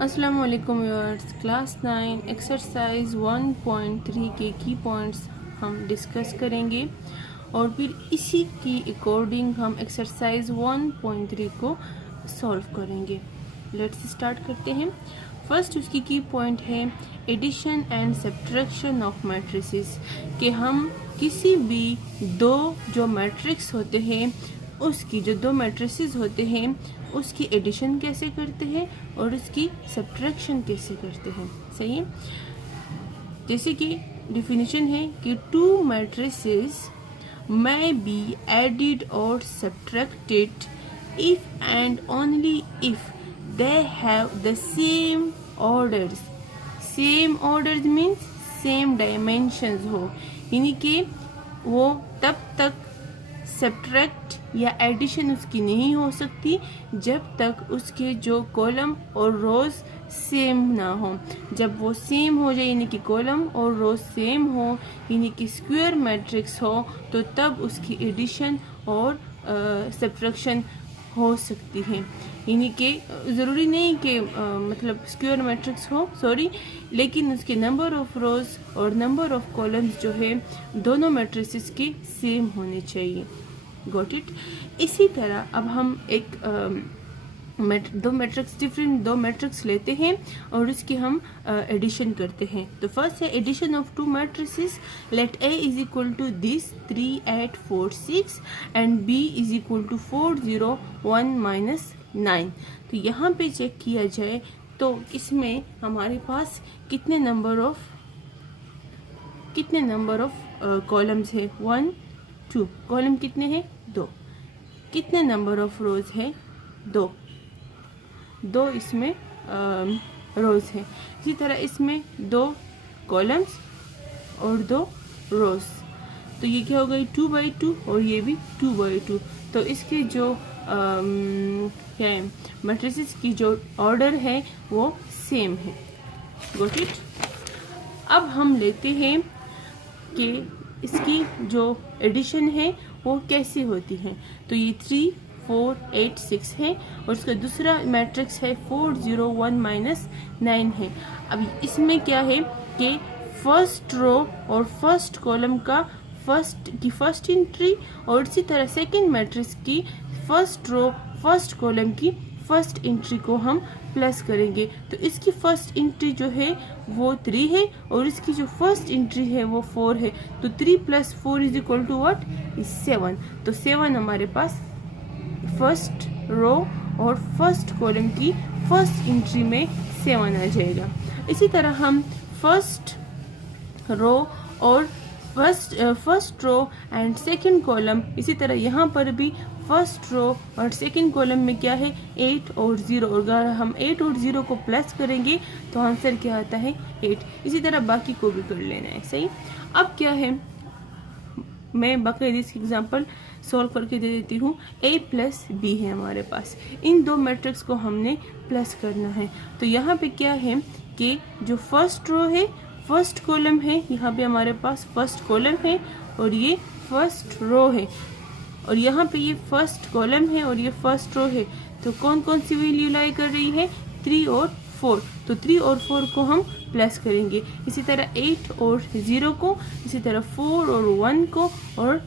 अस्सलाम वालेकुम viewers. Class 9 exercise 1.3 के की पॉइंट्स हम डिस्कस करेंगे और फिर इसी की अकॉर्डिंग हम एक्सरसाइज 1.3 को सॉल्व करेंगे। लेट्स स्टार्ट करते हैं। फर्स्ट उसकी की पॉइंट है addition and subtraction of matrices, कि हम किसी भी दो जो मैट्रिक्स होते हैं उसकी जो दो मैट्रिसेस होते हैं उसकी एडिशन कैसे करते हैं और उसकी सब्ट्रैक्शन कैसे करते हैं। सही है। जैसे कि डिफिनीशन है कि to matrices may be added or subtracted if and only if they have the same orders. Same orders means same dimensions हो, यानी कि वो तब तक सब्ट्रैक्ट या एडिशन उसकी नहीं हो सकती जब तक उसके जो कॉलम और रोज सेम ना हो। जब वो सेम हो जाए यानी कि कॉलम और रोज सेम हो यानी कि स्क्वायर मैट्रिक्स हो तो तब उसकी एडिशन और सब्ट्रैक्शन हो सकती है। यानी कि ज़रूरी नहीं कि मतलब स्क्वायर मैट्रिक्स हो लेकिन उसके नंबर ऑफ रोज और नंबर ऑफ कॉलम्स जो है दोनों मैट्रिसेस के सेम होने चाहिए। Got it. इसी तरह अब हम एक दो मैट्रिक्स लेते हैं और उसकी हम एडिशन करते हैं। तो फर्स्ट है addition of two matrices. Let A is equal to this 3, 8, 4, 6 and B is equal to 4, 0, 1, -9। तो यहाँ पे चेक किया जाए तो इसमें हमारे पास कितने नंबर ऑफ कॉलम्स है? 1, 2। कॉलम कितने हैं? 2। कितने नंबर ऑफ रोज है? 2 इसमें रोज है। इसी तरह इसमें 2 कॉलम्स और 2 रोज। तो ये क्या हो गई? 2/2 और ये भी 2/2। तो इसके जो क्या है मैट्रिसेस की जो ऑर्डर है वो सेम है। Got it. अब हम लेते हैं कि इसकी जो एडिशन है वो कैसे होती है। तो ये 3, 4, 8, 6 है और उसका दूसरा मैट्रिक्स है 4, 0, 1, -9 है। अब इसमें क्या है कि फर्स्ट रो और फर्स्ट कॉलम का फर्स्ट एंट्री और इसी तरह सेकंड मैट्रिक्स की फर्स्ट रो फर्स्ट कॉलम की फर्स्ट एंट्री को हम प्लस करेंगे। तो इसकी फर्स्ट एंट्री जो है वो 3 है और इसकी जो फर्स्ट एंट्री है वो 4 है। तो 3 + 4 इज इक्वल टू व्हाट? 7। तो 7 हमारे पास फर्स्ट रो और फर्स्ट कॉलम की फर्स्ट एंट्री में 7 आ जाएगा। इसी तरह हम फर्स्ट रो और first row and second column, इसी तरह यहाँ पर भी फर्स्ट रो और सेकंड कॉलम में क्या है? 8 और 0। और अगर हम 8 और 0 को प्लस करेंगे तो आंसर क्या आता है? 8। इसी तरह बाकी को भी कर लेना है। सही। अब क्या है, मैं बाकायदे इसकी एग्जांपल सॉल्व करके दे देती हूँ। A + B है हमारे पास। इन दो मैट्रिक्स को हमने प्लस करना है। तो यहाँ पे क्या है कि जो फर्स्ट रो है फर्स्ट कॉलम है, यहाँ पे हमारे पास फर्स्ट कॉलम है और ये फर्स्ट रो है और यहाँ पे ये फर्स्ट कॉलम है और ये फर्स्ट रो है। तो कौन कौन सी वैल्यू लाई कर रही है? 3 और 4। तो 3 और 4 को हम प्लस करेंगे। इसी तरह 8 और 0 को, इसी तरह 4 और 1 को और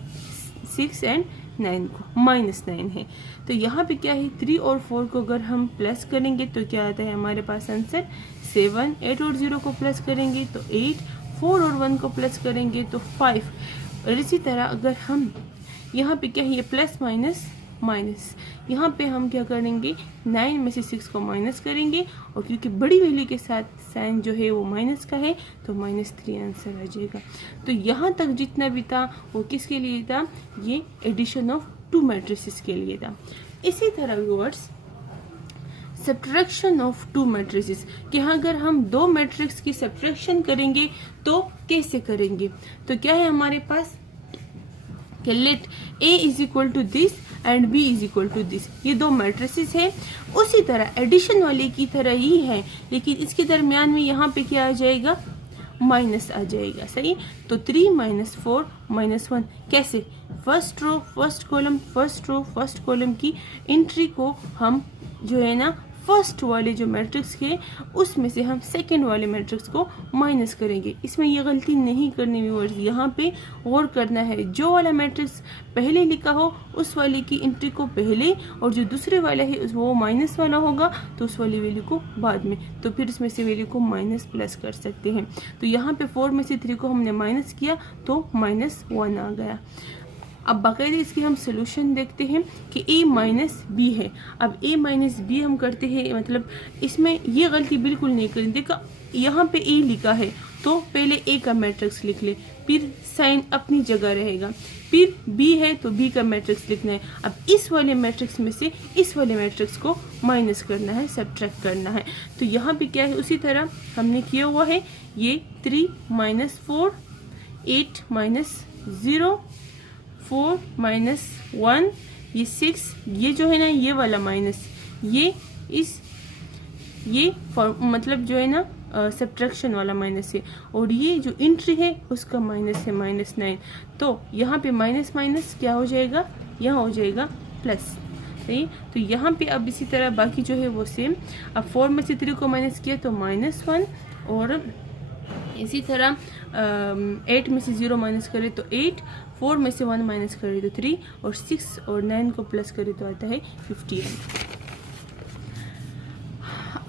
6 और 9 को। -9 है। तो यहाँ पे क्या है? 3 और 4 को अगर हम प्लस करेंगे तो क्या आता है हमारे पास आंसर? 7। 8 और 0 को प्लस करेंगे तो 8। 4 और 1 को प्लस करेंगे तो 5। और इसी तरह अगर हम यहाँ पे क्या है? ये प्लस माइनस यहाँ पे हम क्या करेंगे? 9 में से 6 को माइनस करेंगे और क्योंकि बड़ी वैल्यू के साथ साइन जो है वो माइनस का है तो -3 आंसर आ जाएगा। तो यहाँ तक जितना भी था वो किसके लिए था? ये एडिशन ऑफ टू मैट्रिसेस के लिए था। इसी तरह viewers subtraction of two matrices, कि अगर हम दो मैट्रिक्स की सब्ट्रैक्शन करेंगे तो कैसे करेंगे? तो क्या है हमारे पास कि let A is equal to this and B is equal to this. ये दो मैट्रिसेस है। उसी तरह एडिशन वाले की तरह ही है लेकिन इसके दरमियान में यहाँ पे क्या आ जाएगा? माइनस आ जाएगा। सही। तो 3 - 4 - 1 कैसे? फर्स्ट रो फर्स्ट कॉलम की एंट्री को हम जो है ना फर्स्ट वाले जो मैट्रिक्स है उसमें से हम सेकंड वाले मैट्रिक्स को माइनस करेंगे। इसमें ये गलती नहीं करनी व्यूअर्स, यहाँ पे गौर करना है, जो वाला मैट्रिक्स पहले लिखा हो उस वाले की एंट्री को पहले, और जो दूसरे वाला है वो माइनस वाला होगा तो उस वाली वैल्यू को बाद में, तो फिर इसमें से वैल्यू को माइनस प्लस कर सकते हैं। तो यहाँ पे 4 में से 3 को हमने माइनस किया तो -1 आ गया। अब बाकायदा इसकी हम सोल्यूशन देखते हैं कि a माइनस बी है। अब a माइनस बी हम करते हैं, मतलब इसमें ये गलती बिल्कुल नहीं करें। देखो यहाँ पे a लिखा है तो पहले a का मैट्रिक्स लिख ले, फिर साइन अपनी जगह रहेगा, फिर b है तो b का मैट्रिक्स लिखना है। अब इस वाले मैट्रिक्स में से इस वाले मैट्रिक्स को माइनस करना है, सब्ट्रैक्ट करना है। तो यहाँ पे क्या है, उसी तरह हमने किया हुआ है, ये 3 - 4, 8 - 0, 4 - 1, ये 6, ये जो है ना ये वाला माइनस, ये मतलब जो है ना सब्ट्रैक्शन वाला माइनस है, और ये जो एंट्री है उसका माइनस है -9। तो यहाँ पे माइनस माइनस क्या हो जाएगा, यहाँ हो जाएगा प्लस। सही, तो यहाँ पे अब इसी तरह बाकी जो है वो सेम। अब 4 में से 3 को माइनस किया तो -1, और इसी तरह 8 में से 0 माइनस करे तो 8, 4 में से 1 माइनस करे तो 3, और 6 और 9 को प्लस करे तो आता है 58।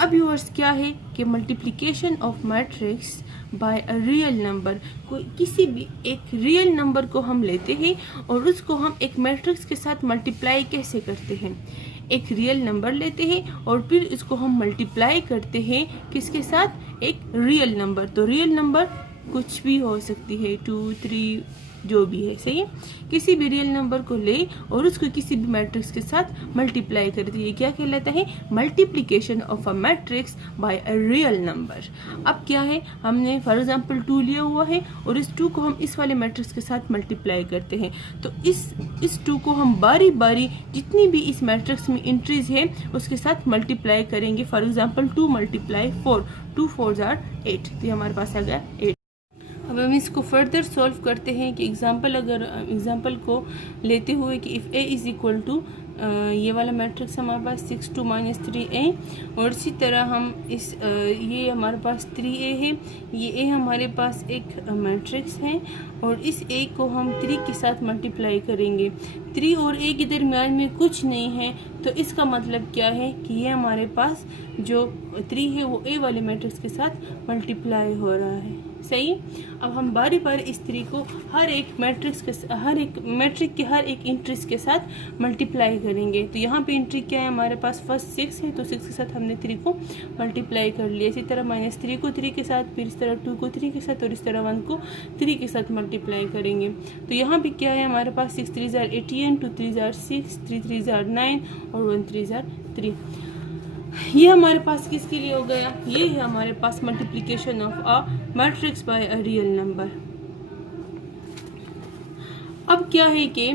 अब व्यूअर्स क्या है कि multiplication of matrix by a real number, कोई किसी भी एक रियल नंबर को हम लेते हैं और उसको हम एक मैट्रिक्स के साथ मल्टीप्लाई कैसे करते हैं। एक रियल नंबर लेते हैं और फिर इसको हम मल्टीप्लाई करते हैं किसके साथ, एक रियल नंबर। तो रियल नंबर कुछ भी हो सकती है, 2, 3 जो भी है, सही है। किसी भी रियल नंबर को ले और उसको किसी भी मैट्रिक्स के साथ मल्टीप्लाई करते हैं, ये क्या कहलाता है, multiplication of a matrix by a real number. अब क्या है, हमने फॉर एग्जांपल 2 लिया हुआ है और इस 2 को हम इस वाले मैट्रिक्स के साथ मल्टीप्लाई करते हैं। तो इस 2 को हम बारी बारी जितनी भी इस मैट्रिक्स में एंट्रीज है उसके साथ मल्टीप्लाई करेंगे। फॉर एग्जांपल 2 × 4, 2 4 = 8, तो हमारे पास आ गया 8। अब हम इसको फर्दर सॉल्व करते हैं कि एग्जांपल को लेते हुए कि if a is equal to ये वाला मैट्रिक्स हमारे पास 6 2 - 3a, और इसी तरह हम ये हमारे पास 3a है, ये a हमारे पास एक मैट्रिक्स है और इस a को हम 3 के साथ मल्टीप्लाई करेंगे। 3 और a के दरमियान में कुछ नहीं है, तो इसका मतलब क्या है कि ये हमारे पास जो 3 है वो a वाले मैट्रिक्स के साथ मल्टीप्लाई हो रहा है। सही, अब हम बारी बारी इस 3 को हर एक मैट्रिक्स के के हर एक एंट्रीज के साथ मल्टीप्लाई करेंगे। तो यहाँ पे एंट्री क्या है, हमारे पास फर्स्ट 6 है तो 6 के साथ हमने 3 को मल्टीप्लाई कर लिया। इसी तरह -3 को 3 के साथ, फिर इस तरह 2 को 3 के साथ, और इस तरह 1 को 3 के साथ मल्टीप्लाई करेंगे। तो यहाँ पे क्या है, हमारे पास 6 3 = 18, 2 3 = 6, 3 3 = 9, और 1 3 = 3। ये हमारे पास किसके लिए हो गया, ये है हमारे पास multiplication of a matrix by a real number. अब क्या है कि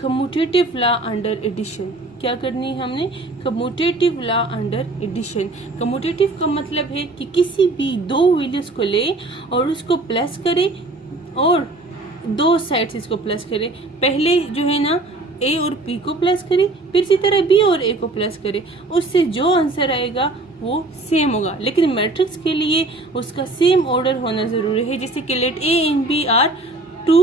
कम्यूटेटिव लॉ अंडर एडिशन, क्या करनी है हमने, commutative law under addition. Commutative का मतलब है कि किसी भी 2 वैल्यूज को ले और उसको प्लस करे और 2 साइड्स इसको प्लस करे। पहले जो है ना a और p को प्लस करे, फिर इसी तरह b और a को प्लस करे, उससे जो आंसर आएगा वो सेम होगा। लेकिन मैट्रिक्स के लिए उसका सेम ऑर्डर होना जरूरी है, जैसे कि let a and b are 2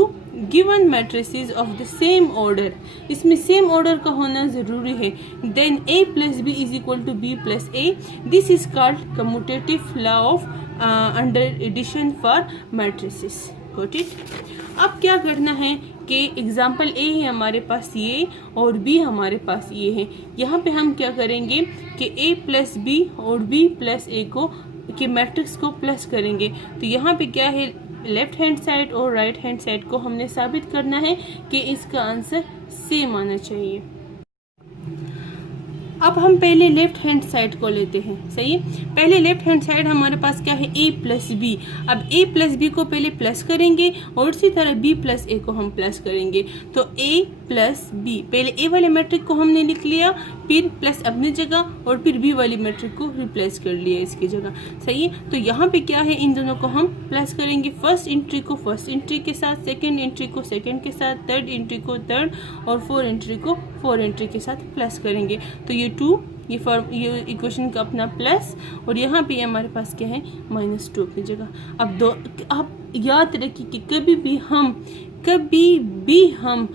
given matrices of the same order, इसमें सेम ऑर्डर का होना जरूरी है। Then a + b = b + a, this is called commutative law of under addition for matrices. Got it. अब क्या करना है कि एग्जाम्पल a है हमारे पास ये, और b हमारे पास ये है। यहाँ पे हम क्या करेंगे कि a + b और b + a को के मैट्रिक्स को प्लस करेंगे। तो यहाँ पे क्या है, लेफ्ट हैंड साइड और राइट हैंड साइड को हमने साबित करना है कि इसका आंसर सेम आना चाहिए। अब हम पहले लेफ्ट हैंड साइड को लेते हैं। सही है, पहले लेफ्ट हैंड साइड हमारे पास क्या है, a + b। अब a + b को पहले प्लस करेंगे और इसी तरह b + a को हम प्लस करेंगे। तो a + b, पहले a वाले मैट्रिक को हमने लिख लिया, फिर प्लस अपनी जगह, और फिर b वाली मैट्रिक को रिप्लेस कर लिया इसकी जगह। सही है, तो यहाँ पे क्या है, इन दोनों को हम प्लस करेंगे। फर्स्ट एंट्री को फर्स्ट एंट्री के साथ, सेकेंड एंट्री को सेकेंड के साथ, थर्ड एंट्री को थर्ड, और 4 एंट्री को 4 एंट्री के साथ प्लस करेंगे। तो ये 2 ये इक्वेशन का अपना प्लस, और यहाँ पे हमारे पास क्या है -2 अपनी जगह। अब आप याद रखिए कि कभी भी हम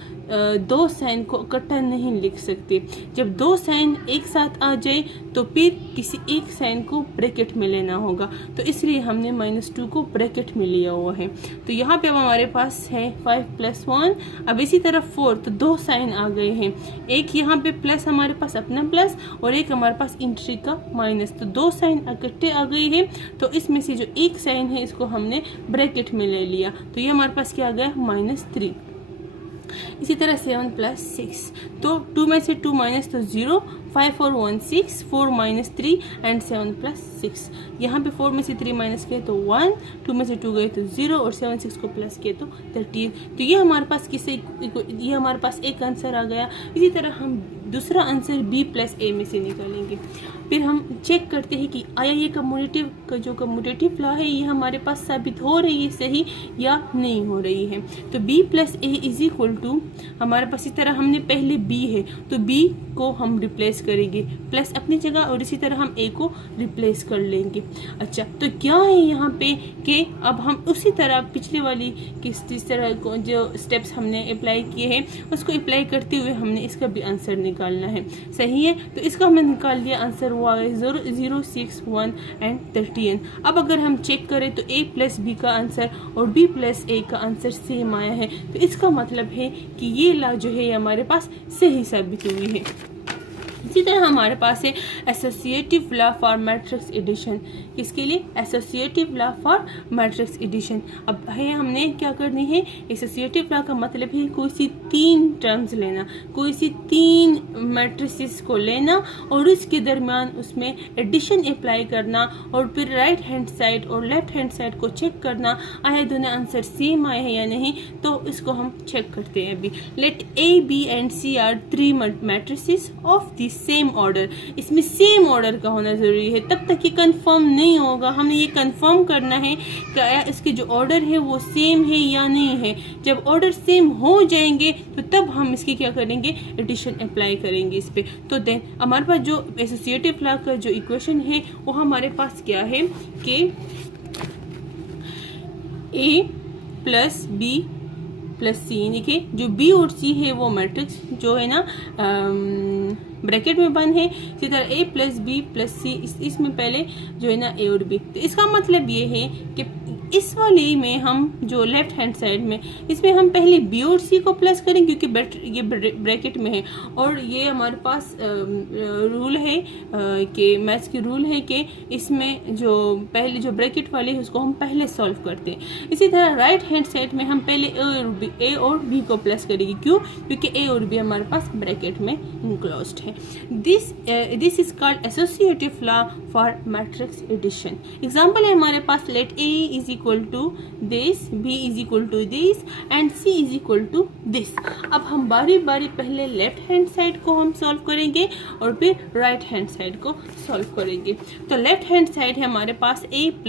दो साइन को इकट्ठा नहीं लिख सकते। जब दो साइन एक साथ आ जाए तो फिर किसी एक साइन को ब्रैकेट में लेना होगा, तो इसलिए हमने -2 को ब्रैकेट में लिया हुआ है। तो यहाँ पे अब हमारे पास है 5 + 1। अब इसी तरह 4, तो दो साइन आ गए हैं, एक यहाँ पे प्लस हमारे पास अपना प्लस और एक हमारे पास इंट्री का माइनस, तो दो साइन इकट्ठे आ गए हैं। तो इसमें से जो एक साइन है इसको हमने ब्रैकेट में ले लिया, तो ये हमारे पास क्या आ गया -3। इसी तरह 7 + 6, तो 2 में से 2 माइनस तो 0, 5 और 1 6, 4 - 3 एंड 7 + 6। यहाँ पे 4 में से 3 माइनस किए तो 1, 2 में से 2 गए तो 0 और 7 6 को प्लस किए तो 13। तो ये हमारे पास ये हमारे पास एक आंसर आ गया। इसी तरह हम दूसरा आंसर B + A में से निकालेंगे। फिर हम चेक करते हैं कि आया ये कम्यूटेटिव लॉ है ये हमारे पास साबित हो रही है सही या नहीं हो रही है। तो B + A = हमारे पास इस तरह हमने पहले B है तो B को हम रिप्लेस करेंगे प्लस अपनी जगह, और इसी तरह हम A को रिप्लेस कर लेंगे। अच्छा, तो क्या है यहाँ पे कि अब हम उसी तरह पिछले वाली किस तरह को जो स्टेप्स हमने अप्लाई किए हैं उसको अप्लाई करते हुए हमने इसका भी आंसर निकालना है। सही है, तो इसका हमने निकाल लिया, आंसर हुआ है 0 6 1 एंड 13। अब अगर हम चेक करें तो A + B का आंसर और B + A का आंसर सेम आया है, तो इसका मतलब है कि ये लॉ जो है हमारे पास सही साबित हुई है। इसी तरह हमारे पास है associative law for matrix addition. किसके लिए? Associative law for matrix addition. अब है हमने क्या करनी है, एसोसिएटिव लॉ का मतलब है कोई सी 3 टर्म्स लेना, कोई सी 3 मैट्रिसेस को लेना और उसके दरमियान उसमें एडिशन अप्लाई करना और फिर राइट हैंड साइड और लेफ्ट हैंड साइड को चेक करना आया दोनों आंसर सेम आए हैं या नहीं। तो इसको हम चेक करते हैं अभी। Let A, B and C are 3 matrices of the same order. इसमें सेम ऑर्डर का होना जरूरी है, तब तक ये कंफर्म नहीं होगा। हमने ये कंफर्म करना है कि इसके जो ऑर्डर है वो सेम है या नहीं है। जब ऑर्डर सेम हो जाएंगे तो तब हम इसकी क्या करेंगे, एडिशन अप्लाई करेंगे इस पे। तो देन हमारे पास जो एसोसिएटिव लॉ का जो इक्वेशन है वो हमारे पास क्या है कि A + B + C, देखिए जो B और C है वो मैट्रिक्स जो है ना ब्रैकेट में बंद है। इसी तरह A + B + C, इसमें पहले जो है ना A और B। तो इसका मतलब ये है कि इस वाले में हम जो लेफ्ट हैंड साइड में इसमें हम पहले B और C को प्लस करें क्योंकि ये ब्रैकेट में है, और ये हमारे पास रूल है कि मैथ्स की रूल है कि इसमें जो पहले जो ब्रैकेट वाले है उसको हम पहले सॉल्व करते हैं। इसी तरह राइट हैंड साइड में हम पहले A और B को प्लस करेंगे। क्यों? क्योंकि A और B हमारे पास ब्रैकेट में इनक्लोज्ड है। This is called associative law for matrix addition. Example है हमारे पास, let A = this, B = this and C = this। अब हम बारी बारी पहले लेफ्ट हैंड साइड को हम सॉल्व करेंगे और फिर राइट हैंड साइड को सॉल्व करेंगे। तो लेफ्ट हैंड साइड है हमारे पास A +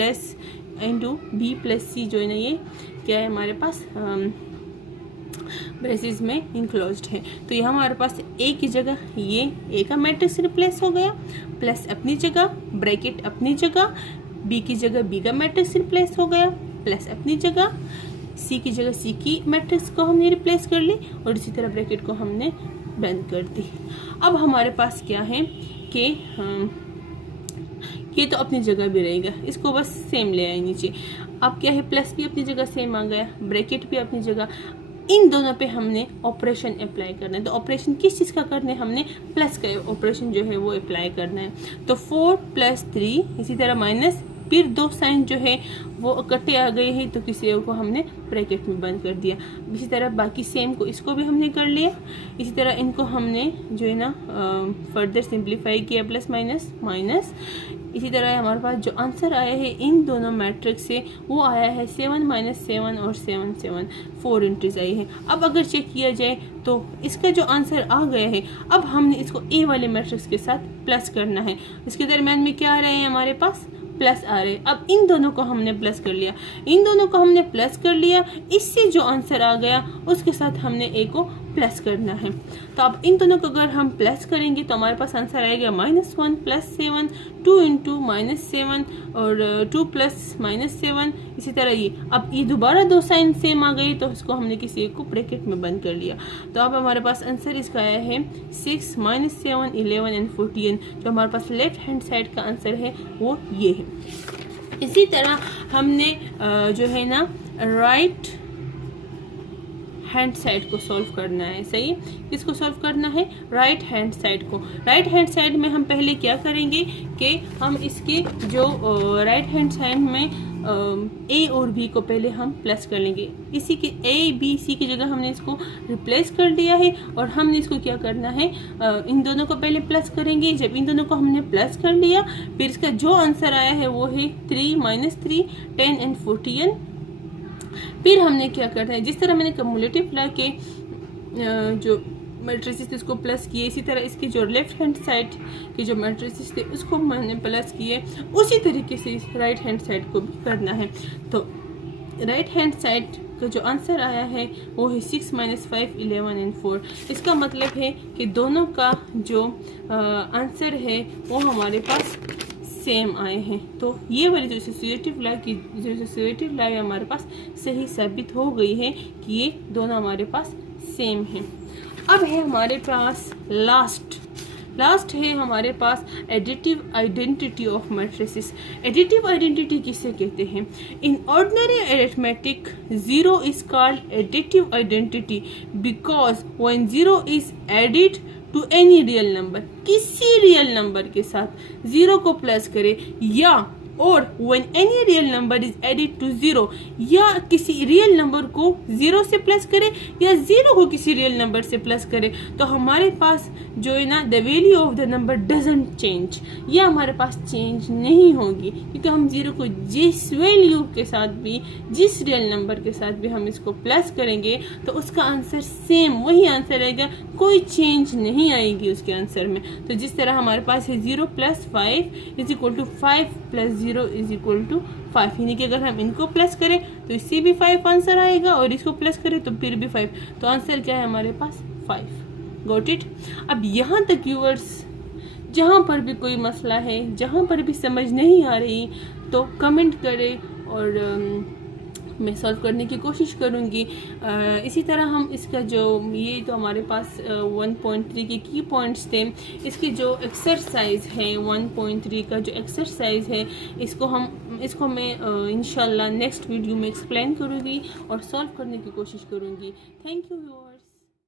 B + C जो है ना, ये क्या है हमारे पास ब्रेसेस में इनक्लोज्ड है। तो यहाँ हमारे पास A की जगह ये A का मैट्रिक्स रिप्लेस हो गया, प्लस अपनी जगह ब्रैकेट अपनी जगह, B की जगह B का मैट्रिक्स रिप्लेस हो गया, प्लस अपनी जगह C की जगह C की मैट्रिक्स को हमने रिप्लेस कर ली और इसी तरह ब्रैकेट को हमने बंद कर दी। अब हमारे पास क्या है कि ये तो अपनी जगह भी रहेगा, इसको बस सेम ले आए नीचे। अब क्या है, प्लस भी अपनी जगह सेम आ गया, ब्रैकेट भी अपनी जगह। इन दोनों पे हमने ऑपरेशन अप्लाई करना है। तो ऑपरेशन किस चीज़ का करना है, हमने प्लस का ऑपरेशन जो है वो अप्लाई करना है। तो 4 + 3, इसी तरह माइनस, फिर दो साइन जो है वो इकट्ठे आ गए हैं तो किसी को हमने ब्रैकेट में बंद कर दिया। इसी तरह बाकी सेम को इसको भी हमने कर लिया। इसी तरह इनको हमने जो है ना फर्दर सिंप्लीफाई किया, प्लस माइनस माइनस। इसी तरह हमारे पास जो आंसर आया है इन दोनों मैट्रिक्स से वो आया है 7 - 7 और 7 7, 4 एंट्रीज आई है। अब अगर चेक किया जाए तो इसका जो आंसर आ गया है, अब हमने इसको ए वाले मैट्रिक्स के साथ प्लस करना है। इसके दरम्यान में क्या आ रहे हैं हमारे पास, प्लस आ रहे हैं। अब इन दोनों को हमने प्लस कर लिया, इन दोनों को हमने प्लस कर लिया, इससे जो आंसर आ गया उसके साथ हमने ए को प्लस करना है। तो अब इन दोनों को अगर हम प्लस करेंगे तो हमारे पास आंसर आएगा -1 + 7, 2 × -7 और 2 + -7। इसी तरह ये अब ये दोबारा दो साइन सेम आ गई तो इसको हमने किसी एक को ब्रैकेट में बंद कर लिया। तो अब हमारे पास आंसर इसका आया है 6 - 7 11 एंड 14। जो हमारे पास लेफ्ट हैंड साइड का आंसर है वो ये है। इसी तरह हमने जो है ना राइट हैंड साइड को सॉल्व करना है। सही, किसको सॉल्व करना है? राइट हैंड साइड को। राइट हैंड साइड में हम पहले क्या करेंगे कि हम इसके जो राइट हैंड साइड में ए और बी को पहले हम प्लस कर लेंगे। इसी के ए बी सी की जगह हमने इसको रिप्लेस कर दिया है और हमने इसको क्या करना है, इन दोनों को पहले प्लस करेंगे। जब इन दोनों को हमने प्लस कर लिया फिर इसका जो आंसर आया है वो है 3 - 3 10 एंड 14। फिर हमने क्या करना है, जिस तरह मैंने कम्युलेटिव ला के जो मैट्रिसेस इसको प्लस किए, इसी तरह इसके जो लेफ्ट हैंड साइड के जो मैट्रिसेस थे उसको मैंने प्लस किए, उसी तरीके से इस राइट हैंड साइड को भी करना है। तो राइट हैंड साइड का जो आंसर आया है वो है 6 - 5 11 एंड 4। इसका मतलब है कि दोनों का जो आंसर है वो हमारे पास सेम आए हैं। तो ये वाली जो एसोसिएटिव ला हमारे पास सही साबित हो गई है कि ये दोनों हमारे पास सेम हैं। अब है हमारे पास लास्ट है हमारे पास additive identity of matrices. Additive identity किसे कहते हैं? In ordinary arithmetic 0 is called additive identity because when 0 is added to any real number, किसी रियल नंबर के साथ 0 को प्लस करे, या और when any real number is added to 0, या किसी रियल नंबर को 0 से प्लस करे या 0 को किसी रियल नंबर से प्लस करे, तो हमारे पास जो है ना the value of the number doesn't change, या हमारे पास चेंज नहीं होगी, क्योंकि हम 0 को जिस वैल्यू के साथ भी, जिस रियल नंबर के साथ भी हम इसको प्लस करेंगे तो उसका आंसर सेम वही आंसर रहेगा, कोई चेंज नहीं आएगी उसके आंसर में। तो जिस तरह हमारे पास है 0 + 5 = 5 + 0 = 5, यानी कि अगर हम इनको प्लस करें तो इससे भी 5 आंसर आएगा और इसको प्लस करें तो फिर भी 5। तो आंसर क्या है हमारे पास? 5। Got it? अब यहाँ तक व्यूअर्स, जहाँ पर भी कोई मसला है, जहाँ पर भी समझ नहीं आ रही तो कमेंट करें और मैं सॉल्व करने की कोशिश करूँगी। इसी तरह हम इसका जो ये तो हमारे पास 1.3 के की पॉइंट्स थे, इसकी जो एक्सरसाइज है 1.3 का जो एक्सरसाइज है इसको मैं इंशाल्लाह नेक्स्ट वीडियो में एक्सप्लेन करूँगी और सॉल्व करने की कोशिश करूँगी। Thank you.